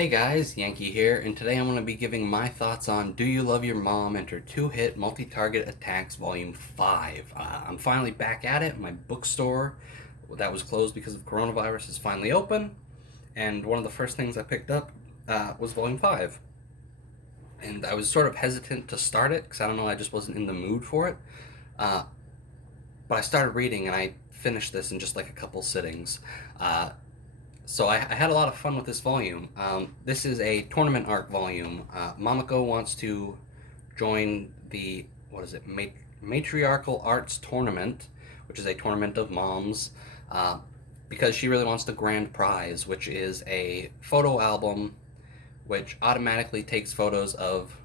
Hey guys, Yankee here, and today I'm going to be giving my thoughts on Do You Love Your Mom? Enter 2-Hit Multi-Target Attacks Volume 5. I'm finally back at it. My bookstore that was closed because of coronavirus is finally open, and one of the first things I picked up was Volume 5. And I was sort of hesitant to start it because I don't know, I just wasn't in the mood for it. Uh, but I started reading and I finished this in just like a couple sittings. So I had a lot of fun with this volume. This is a tournament arc volume. Mamako wants to join the, what is it, Matriarchal Arts Tournament, which is a tournament of moms, uh, because she really wants the grand prize, which is a photo album which automatically takes photos of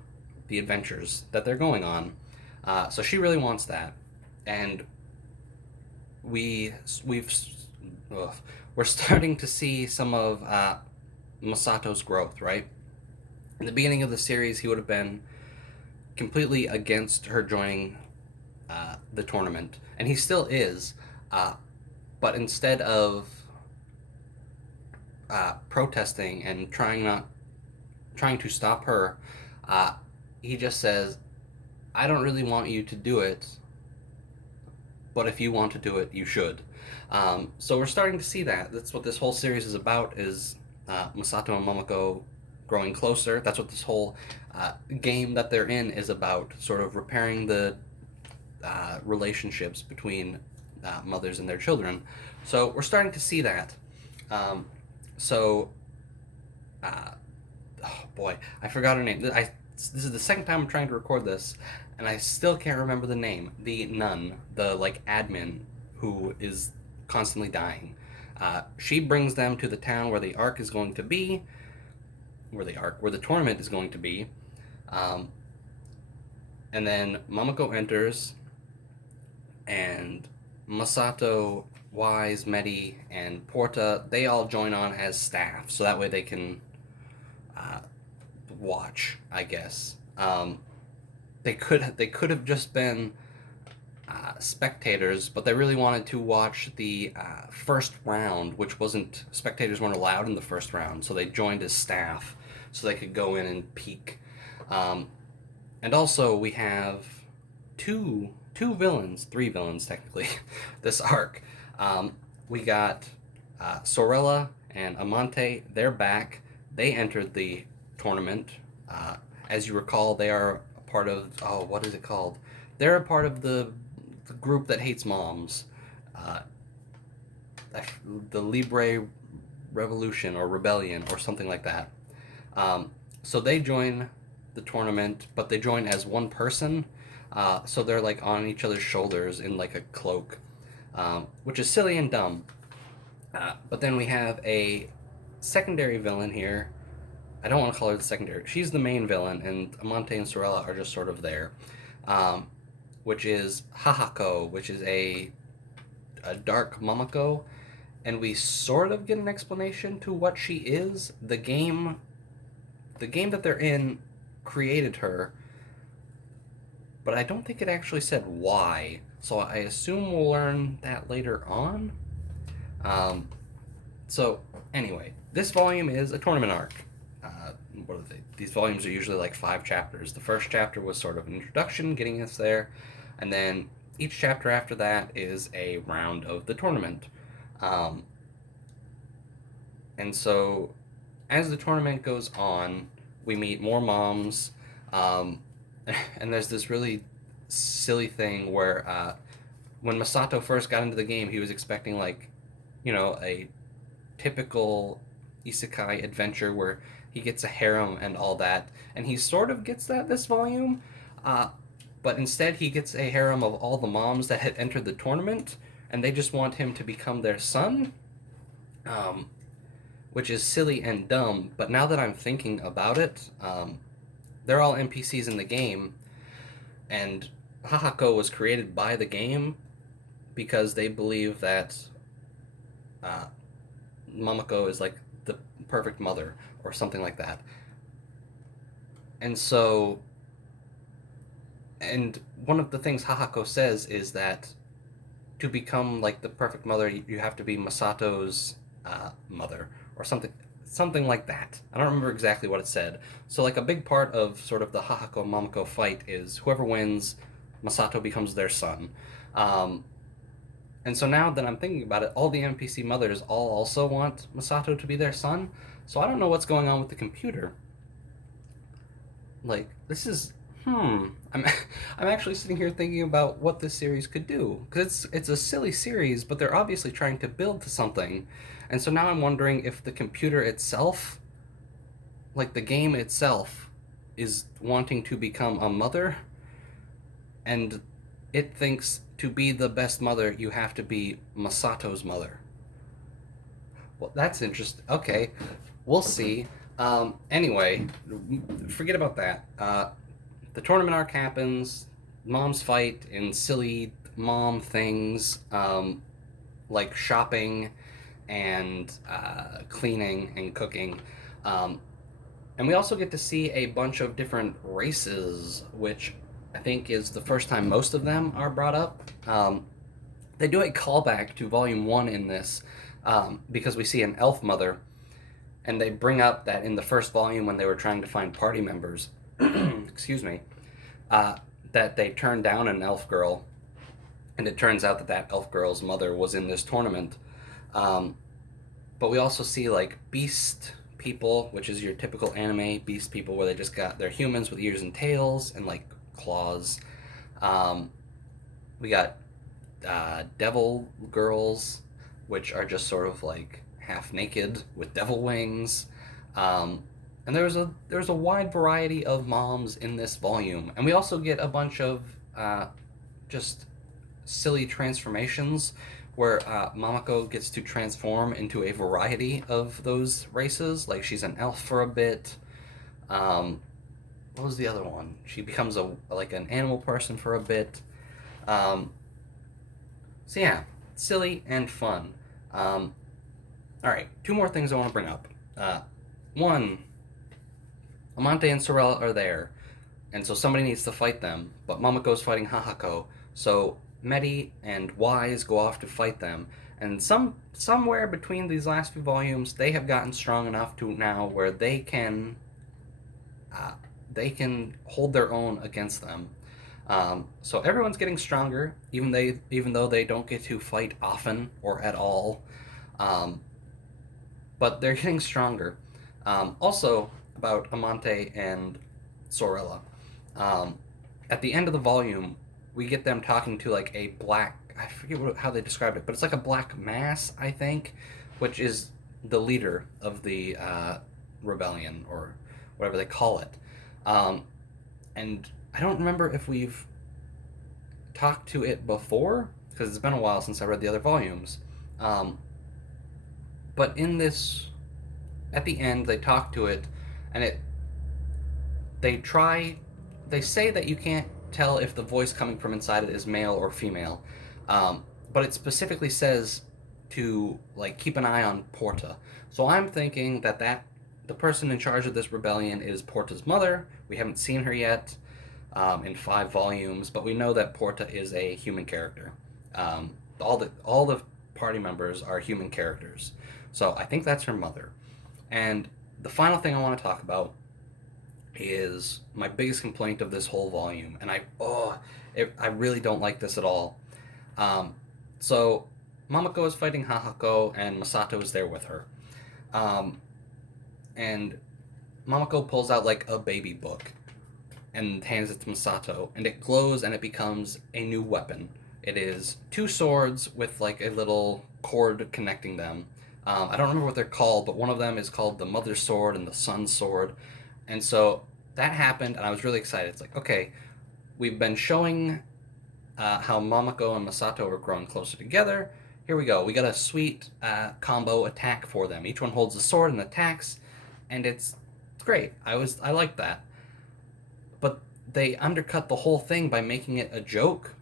the adventures that they're going on. So she really wants that, and we we've ugh, we're starting to see some of Masato's growth. Right in the beginning of the series, he would have been completely against her joining the tournament, and he still is. But instead of protesting and trying to stop her, uh, he just says, "I don't really want you to do it, but if you want to do it, you should." So we're starting to see that. That's what this whole series is about: is Masato and Momoko growing closer. That's what this whole game that they're in is about: sort of repairing the relationships between mothers and their children. So we're starting to see that. Um, so, uh, oh boy, I forgot her name. This is the second time I'm trying to record this, and I still can't remember the name. The nun, the like admin, who is constantly dying. She brings them to the town where the arc is going to be, where the tournament is going to be, um, and then Mamako enters, and Masato, Wise, Medi, and Porta, they all join on as staff, so that way they can uh, watch, I guess. They could have just been spectators, but they really wanted to watch the first round, which wasn't spectators weren't allowed in the first round, so they joined as staff so they could go in and peek. Um, and also we have three villains technically, this arc. Um, we got Sorella and Amante. They're back. They entered the tournament. Uh, as you recall, they are a part of, oh, what is it called? They're a part of the group that hates moms. Uh, the Libre Revolution or Rebellion or something like that. So they join the tournament, but they join as one person. So they're like on each other's shoulders in like a cloak, which is silly and dumb. But then we have a secondary villain here. I don't want to call her the secondary. She's the main villain, and Amante and Sorella are just sort of there, um, which is Hahako, which is a dark Mamako, and we sort of get an explanation to what she is. The game that they're in created her, but I don't think it actually said why. So I assume we'll learn that later on. Um, so anyway, this volume is a tournament arc. What are they? These volumes are usually like 5 chapters. The first chapter was sort of an introduction, getting us there, and then each chapter after that is a round of the tournament. Um, and so, as the tournament goes on, we meet more moms, um, and there's this really silly thing where when Masato first got into the game, he was expecting like, a typical isekai adventure where he gets a harem and all that, and he sort of gets that this volume, uh, but instead he gets a harem of all the moms that had entered the tournament, and they just want him to become their son, um, which is silly and dumb. But now that I'm thinking about it, they're all NPCs in the game, and Hahako was created by the game because they believe that uh, Mamako is like the perfect mother or something like that. And so, and one of the things Hahako says is that to become like the perfect mother, you have to be Masato's mother or something. something like that. I don't remember exactly what it said. So like a big part of sort of the Hahako Momoko fight is whoever wins, Masato becomes their son. Um, and so now that I'm thinking about it, all the NPC mothers all also want Masato to be their son. So I don't know what's going on with the computer. Like this is I'm I'm actually sitting here thinking about what this series could do because it's a silly series, but they're obviously trying to build to something, and so now I'm wondering if the computer itself, like the game itself, is wanting to become a mother, and it thinks to be the best mother you have to be Masato's mother. Well, that's interesting. Okay, we'll see. Anyway, forget about that. The tournament arc happens. Moms fight in silly mom things, like shopping and cleaning and cooking. Um, and we also get to see a bunch of different races, which I think is the first time most of them are brought up. They do a callback to Volume 1 in this, because we see an elf mother, and they bring up that in the first volume when they were trying to find party members, excuse me, uh, that they turned down an elf girl, and it turns out that that elf girl's mother was in this tournament. Um, but we also see like beast people, which is your typical anime beast people, where they just got they're humans with ears and tails and like claws. Um, we got devil girls, which are just sort of like half naked with devil wings. Um, and there's a wide variety of moms in this volume, and we also get a bunch of just silly transformations where Mamako gets to transform into a variety of those races. Like she's an elf for a bit. Um, what was the other one? She becomes a like an animal person for a bit. Um, so yeah, silly and fun. Um, all right, two more things I want to bring up. One, Amante and Sorella are there, and so somebody needs to fight them, but Mamoko's fighting Hahako, so Medi and Wise go off to fight them, and somewhere between these last few volumes, they have gotten strong enough to now where uh, they can hold their own against them. So everyone's getting stronger, even though they don't get to fight often or at all. Um, but they're getting stronger. Also, about Amante and Sorella. Um, at the end of the volume, we get them talking to like a black. I forget how they described it, but it's like a black mass, I think, which is the leader of the rebellion or whatever they call it. Um, and I don't remember if we've talked to it before because it's been a while since I read the other volumes. Um, but in this, at the end, they talk to it, and they try. They say that you can't tell if the voice coming from inside it is male or female, but it specifically says to like keep an eye on Porta. So I'm thinking that the person in charge of this rebellion is Porta's mother. We haven't seen her yet in 5 volumes, but we know that Porta is a human character. All the party members are human characters, so I think that's her mother. And the final thing I want to talk about is my biggest complaint of this whole volume, and I really don't like this at all. Um, so Mamako is fighting Hahako, and Masato is there with her. Um, and Mamako pulls out like a baby book and hands it to Masato, and it glows and it becomes a new weapon. It is 2 swords with like a little cord connecting them. I don't remember what they're called, but one of them is called the Mother's Sword and the Son's Sword. And so that happened, and I was really excited. It's like, okay, we've been showing how Mamako and Masato are growing closer together. Here we go. We got a sweet combo attack for them. Each one holds a sword and attacks, and it's great. I like that. But they undercut the whole thing by making it a joke,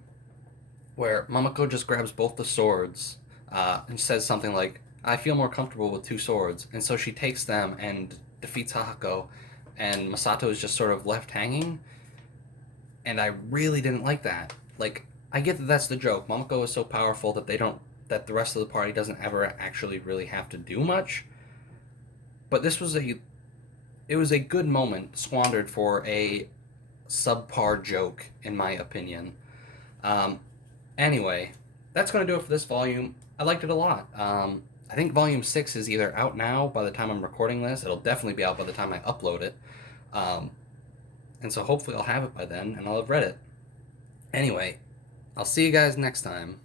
where Mamako just grabs both the swords and says something like, I feel more comfortable with 2 swords. And so she takes them and defeats Hahako, and Masato is just sort of left hanging. And I really didn't like that. Like, I get that that's the joke. Mamako is so powerful that the rest of the party doesn't ever actually really have to do much. But it was a good moment squandered for a subpar joke, in my opinion. Um, anyway, that's going to do it for this volume. I liked it a lot. I think volume 6 is either out now by the time I'm recording this. It'll definitely be out by the time I upload it. Um, and so hopefully I'll have it by then and I'll have read it. Anyway, I'll see you guys next time.